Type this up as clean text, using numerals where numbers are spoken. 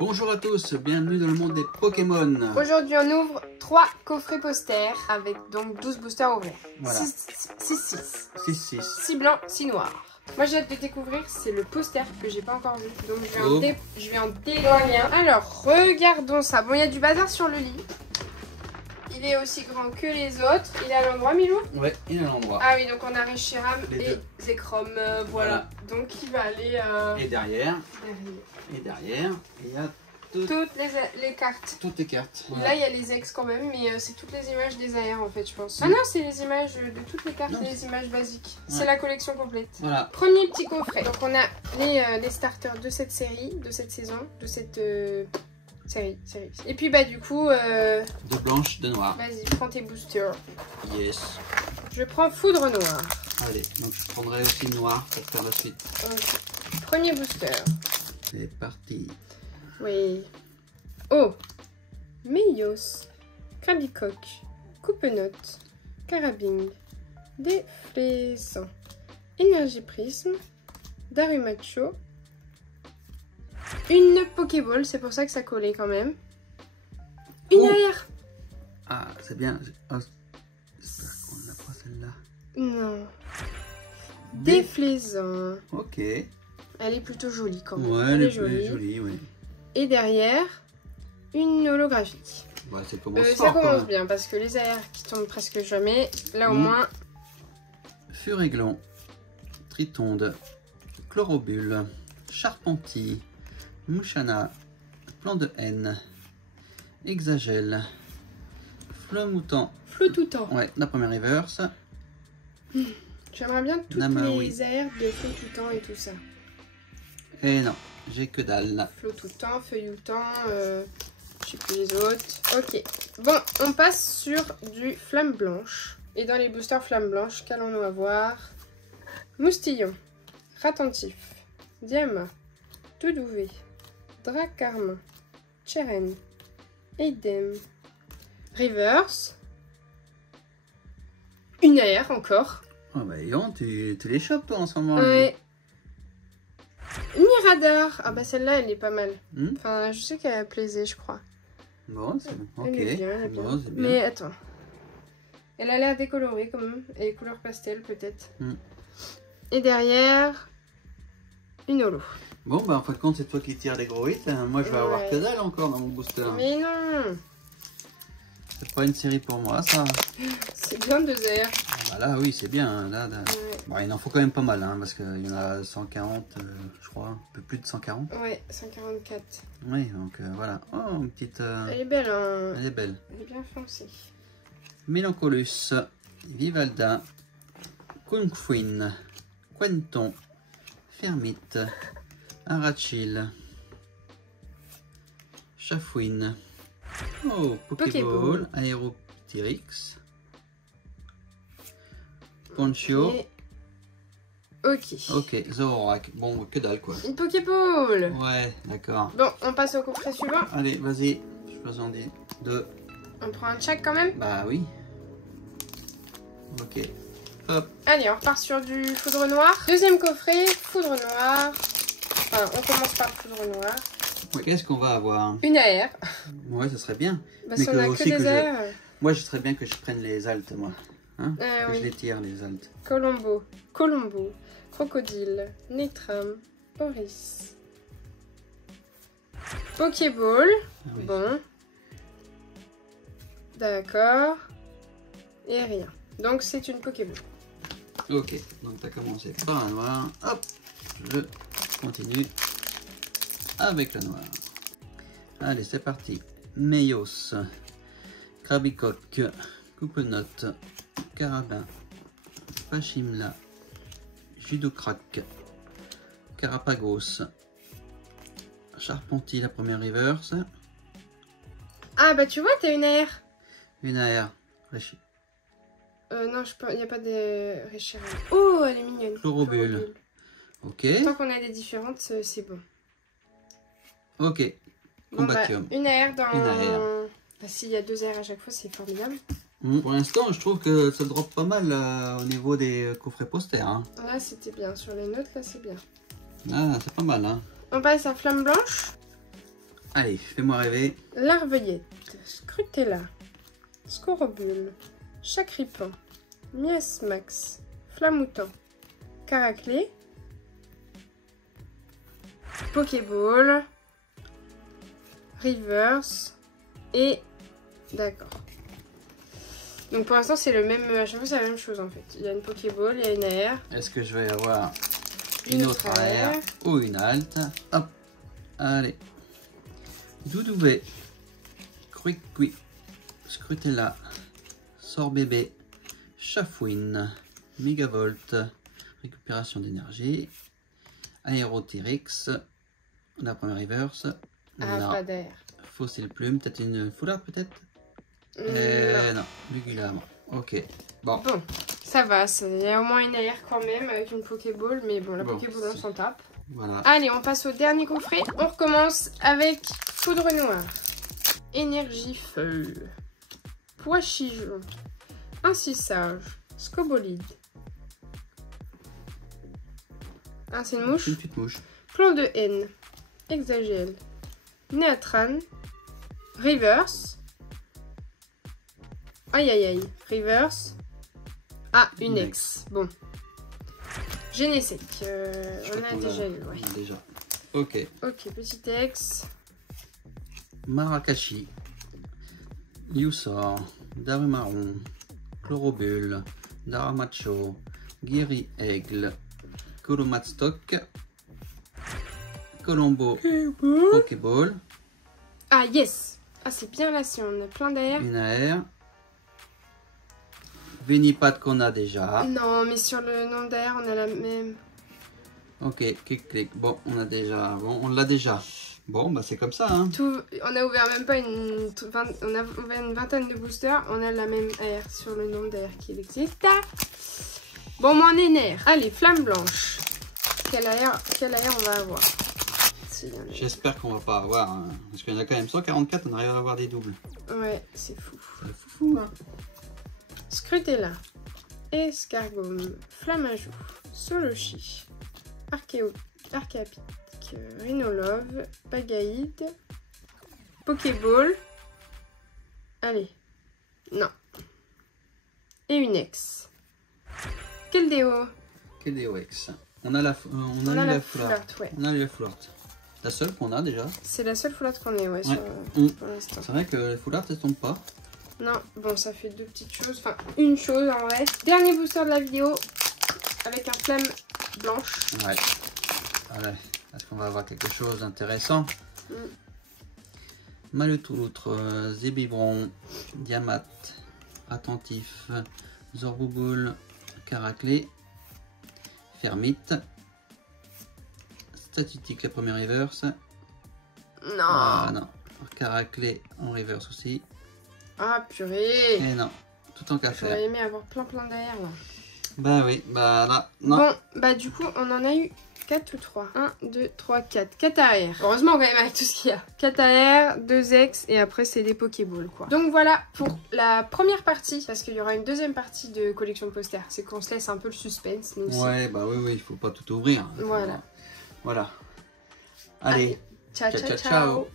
Bonjour à tous, bienvenue dans le monde des Pokémon. Aujourd'hui on ouvre 3 coffrets posters avec donc 12 boosters ouverts. Voilà. 6. 6 blancs, 6 noirs. Moi j'ai hâte de découvrir, c'est le poster que j'ai pas encore vu. Donc je vais en dévoiler un. Alors regardons ça. Bon, il y a du bazar sur le lit. Il est aussi grand que les autres. Il est à l'endroit, Milou? Ouais, il est à l'endroit. Ah oui, donc on a Reshiram et Zekrom. Voilà. Donc il va aller... Et derrière, il y a toutes les cartes. toutes les cartes. Voilà. Là, il y a les ex quand même, mais c'est toutes les images des AR en fait, je pense. Ah non, c'est les images de toutes les cartes, et les images basiques. Ouais. C'est la collection complète. Voilà. Premier petit coffret. Donc on a les starters de cette série, de cette saison, de cette série. Et puis bah du coup... De blanche, de noir. Vas-y, prends tes boosters. Yes. Je prends foudre noire. Allez, donc je prendrai aussi noir pour faire la suite. Okay. Premier booster. C'est parti. Oui. Oh. Meios. Krabicoque. Coupe-note. Carabine. Déflaisant. Énergie prisme. Darumacho. Une Pokéball, c'est pour ça que ça collait quand même. Une AR. Ah, c'est bien. Oh, j'espère qu'on n'a pas celle-là. Non. Déflaisant. Ok. Elle est plutôt jolie quand même. Ouais, elle est jolie, oui. Et derrière, une holographique. Ouais, ça commence ça commence bien parce que les AR qui tombent presque jamais, là au moins. Furéglon, Tritonde, Chlorobule, Charpentier, Mouchana, Plan de haine, Exagel, Flomoutant. Floutoutant. Ouais, la première reverse. J'aimerais bien toutes les AR de Floutoutant et tout ça. Et non, j'ai que dalle. Floutoutant, Feuilloutant, je sais plus les autres. Ok, bon, on passe sur du Flamme Blanche. Et dans les boosters Flamme Blanche, qu'allons-nous avoir? Moustillon, Ratentif, Diama, Doudouvé, Dracarmin, Cheren, Eidem, Reverse, une AR encore. Oh bah Yon, tu les chopes toi en ce moment. Ouais. Miradar. Ah bah celle-là elle est pas mal. Enfin je sais qu'elle plaisait je crois. Bon c'est bon. Ok. Elle est bien. Bon, bien. Mais attends. Elle a l'air décolorée quand même. Et couleur pastel peut-être. Et derrière une holo. Bon bah en fin de compte c'est toi qui tires les gros hits. Moi je vais avoir que dalle encore dans mon booster. Mais non. C'est pas une série pour moi ça. C'est bien 2 airs. Ah bah là oui c'est bien. Là. Bon, il en faut quand même pas mal hein, parce qu'il y en a 140 je crois. Un peu plus de 140. Ouais 144. Oui donc voilà. Oh une petite... Elle est belle hein. Elle est belle. Elle est bien foncée. Mélancolus, Vivalda, Kunfuin, Quenton, Fermite, Arachil, Chafouine, oh, Pokéball, Aéroptyrix, Ponchio, ok, Zoroark, bon que dalle quoi. Une Pokéball. Ouais, d'accord. Bon, on passe au coffret suivant. Allez, vas-y, je vous en dis 2. On prend un check quand même. Bah oui. Ok. Hop. Allez, on repart sur du foudre noir. Deuxième coffret, foudre noire. Enfin, on commence par foudre noire. Ouais, qu'est-ce qu'on va avoir? Une AR. Ouais, ça serait bien. Bah, si on a que des AR. Moi, je serais bien que je prenne les altes, moi. Hein que oui. je les tire, les altes. Colombo, Crocodile, Nétram, Oris. Pokéball. Oui. Bon. D'accord. Et rien. Donc c'est une Pokéball. Ok, donc tu as commencé par un noir. Hop, je continue avec le noir. Allez, c'est parti. Meios, Krabicoque, Coupe-note, Carabin, Pachimla, Judocrac, Carapagos, Charpentier, la première reverse. Ah bah tu vois, t'as une AR. Une AR. Non, il n'y a pas de Reshiram. Oh, elle est mignonne. Chlorobule. Ok. Tant qu'on a des différentes, c'est bon. Ok. Combatium. Bon, bah, une AR dans... Une AR. Bah, s'il y a 2 AR à chaque fois, c'est formidable. Pour l'instant, je trouve que ça drop pas mal au niveau des coffrets posters. Hein. Là, c'était bien. Sur les notes, là, c'est bien. Ah, c'est pas mal. Hein. On passe à Flamme Blanche. Allez, fais-moi rêver. Larveillette, Scrutella, Scorobule, Chacripan, Miasmax, Flamoutant, Caraclé, Pokéball, Reverse et... D'accord. Donc pour l'instant c'est le même, à chaque fois c'est la même chose en fait. Il y a une Pokéball, il y a une AR. Est-ce que je vais avoir une autre AR ou une halte? Hop, allez. Doudouvet, Quick, Scrutella, Sorbébé, Chafouine, Megavolt, récupération d'énergie, Aérotyrix, la première reverse. Ah, non. pas d'air. Fossile plume, peut-être une foulard peut-être? Non, Lugulam. Ok, bon. Bon, ça va, il y a au moins une AR quand même avec une Pokéball, mais bon, la Pokéball on s'en tape. Voilà. Allez, on passe au dernier coffret. On recommence avec Foudre Noire, Énergie Feu, Pois-Chigeon, Incissage, Scobolide. Ah, c'est une mouche? Une petite mouche. Clan de haine, Hexagel, Néatran, Reverse. Aïe aïe aïe, Reverse. Ah, une ex. Bon. Genesec. On a déjà eu, ouais. Déjà. Ok. Ok, petit ex. Marakashi, Liusor, Darumaron, Chlorobule, Daramacho, Guéri Aigle, Colomatstock, Colombo, Pokéball. Ah, yes. Ah, c'est bien là, si on a plein d'air. Une AR. Vénipad qu'on a déjà. Non, mais sur le nom d'air, on a la même. Ok, clic. Bon, on a déjà. Bon, on l'a déjà. Bon, bah c'est comme ça, hein. Tout, on a ouvert même pas on a ouvert une vingtaine de boosters. On a la même AR sur le nombre d'AR qui existe. Bon, moi, on est nerf. Allez, Flamme Blanche. Quelle AR on va avoir? J'espère qu'on va pas avoir. Hein, parce qu'il y en a quand même 144, on arrive à avoir des doubles. Ouais, c'est fou. C'est fou, hein. Scrutella, Escargome, Flamajou, Solochi, Archapic, Rhinolove, Pagaïde, Pokéball. Allez, non. Et une ex. Quel déo? Quel DOX? On a la flotte. Ouais. On a la flotte. La seule qu'on a déjà. C'est la seule flotte qu'on ait, ouais, Ouais. pour l'instant. C'est vrai que les foulards, elles tombent pas. Non, bon, ça fait deux petites choses. Enfin, une chose en vrai. Dernier booster de la vidéo avec un Flamme Blanche. Ouais. Allez, est-ce qu'on va avoir quelque chose d'intéressant? Maletouloutre, Zébibron, Diamat, Attentif, Zorbouboule, Caraclé, Fermite, Statistique la première reverse. Non. Ah non. Caraclé en reverse aussi. Ah purée. Et non. Tout en café. J'aurais aimé avoir plein d'air là. Bah oui, bah là, non. Bon, bah du coup, on en a eu 4 ou 3. 1, 2, 3, 4. 4 AR. Heureusement quand même avec tout ce qu'il y a. 4 AR, 2 ex et après c'est des Pokéballs quoi. Donc voilà pour la première partie. Parce qu'il y aura une deuxième partie de collection de posters. C'est qu'on se laisse un peu le suspense nous aussi. Ouais, bah oui, il faut pas tout ouvrir. Voilà. Voilà. Allez. Ciao.